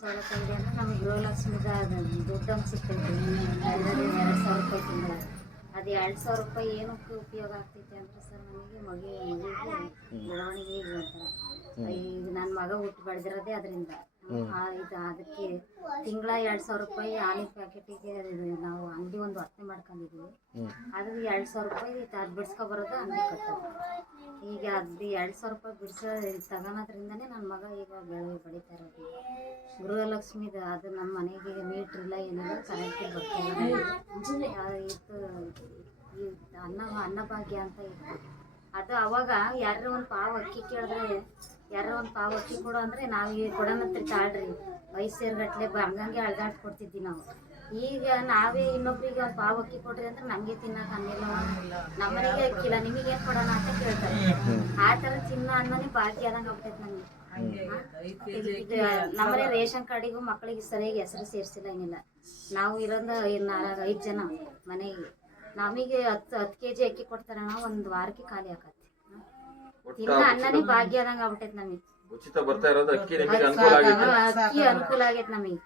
ಸೌಲಭ್ಯ ಇದೆ ಅಂದ್ರೆ ನಮಗೆ ಗೃಹಲಕ್ಷ್ಮಿದ ದುಡ್ಡು ಅಂತ ಸಿಗ್ತೈತಿ 2,000 ರೂಪಾಯಿ ತಿಂಗಳ. ಅದು 2,000 ರೂಪಾಯಿ ಏನಕ್ಕೆ ಉಪಯೋಗ ಆಗ್ತೈತಿ ಅಂದ್ರೆ ಸರ್ ನಮಗೆ ಮಗುವಿಗೆ ಬೆಳವಣಿಗೆಗೆ ಒಂಥರ ಈಗ ನನ್ನ ಮಗ ಹುಟ್ಟು ಬೆಳೆದಿರೋದೇ ಅದರಿಂದ ಇದು ಅದಕ್ಕೆ ತಿಂಗಳ 2,000 ರೂಪಾಯಿ ಹಾಲಿನ ಪ್ಯಾಕೆಟಿಗೆ ನಾವು ಅಂಗಡಿ ಒಂದು ವರ್ತನೆ ಮಾಡ್ಕೊಂಡಿದ್ದೀವಿ. ಅದು 2,000 ರೂಪಾಯಿ ಅದು ಬಿಡ್ಸ್ಕೊಬರೋದು ಅಂಗಡಿ ಕಟ್ಟೋದು. ಈಗ ಅದು 2,000 ರೂಪಾಯಿ ತಗೋಣದ್ರಿಂದನೇ ನನ್ನ ಮಗ ಈಗ ಬೆಳೀತಾ ಇರೋದು. ಗೃಹಲಕ್ಷ್ಮಿದ ಅದು ನಮ್ಮ ಮನೆಗೆ ಮೀಟ್ರ್ ಇಲ್ಲ ಏನಿಲ್ಲ, ಕರೆಂಟ್ ಬರ್ತಿಲ್ಲ. ಇತ್ತು ಅನ್ನಭಾಗ್ಯ ಅಂತ ಇತ್ತು. ಅದು ಅವಾಗ ಯಾರು ಒಂದು ಪಾವು ಅಕ್ಕಿ ಕೇಳಿದ್ರೆ ಯಾರೋ ಒಂದು ಪಾವು ಅಕ್ಕಿ ಕೊಡು ಅಂದರೆ ನಾವು ಈಗ ಕೊಡೋಣಂತ ತಾಳ್ರಿ 5 ಸೇರ್ಗಟ್ಲೆ ಹಂಗಂಗೆ ಅಳ್ದಾಡ್ ಕೊಡ್ತಿದ್ವಿ ನಾವು. ಈಗ ನಾವೇ ಇನ್ನೊಬ್ರಿಗೆ ಒಂದು ಪಾವು ಅಕ್ಕಿ ಕೊಡ್ರಿ ಅಂದ್ರೆ ನಮಗೆ ತಿನ್ನಕ್ಕೆ ಅನ್ನಿಲ್ಲ, ನಮ್ಮನೆಗೆ ಅಕ್ಕಿಲ್ಲ, ನಿಮಗೇನು ಕೊಡೋಣ ಅಂತ ಕೇಳ್ತಾರೆ. ಆ ಥರ ಚಿನ್ನ ಅನ್ನೋನೇ ಭಾಗ್ಯ ಆದಂಗೆ ಆಗ್ತೈತೆ ನಮಗೆ. ನಮ್ಮನೆ ರೇಷನ್ ಕಾರ್ಡಿಗೂ ಮಕ್ಕಳಿಗೆ ಸರಿಯಾಗಿ ಹೆಸರು ಸೇರಿಸಿಲ್ಲ, ಏನಿಲ್ಲ. ನಾವು ಇರೋದು 5 ಜನ ಮನೆಗೆ. ನಮಗೆ 10 kg ಅಕ್ಕಿ ಕೊಡ್ತಾರ, ನಾವು ಒಂದು ವಾರಕ್ಕೆ ಖಾಲಿ ಆಕತಿ. ತಿನ್ನ ಅನ್ನನೇ ಭಾಗ್ಯ ಆದಂಗೆ ಆಗ್ಬಿಟ್ಟೈತೆ ನಮಗೆ. ಉಚಿತ ಬರ್ತಾ ಇರೋದು ಅಕ್ಕಿ ನಿಮಗೆ ಅನುಕೂಲ ಆಗೈತೆ. ಅಕ್ಕಿ ಅನುಕೂಲ ಆಗೈತೆ ನಮಗೆ.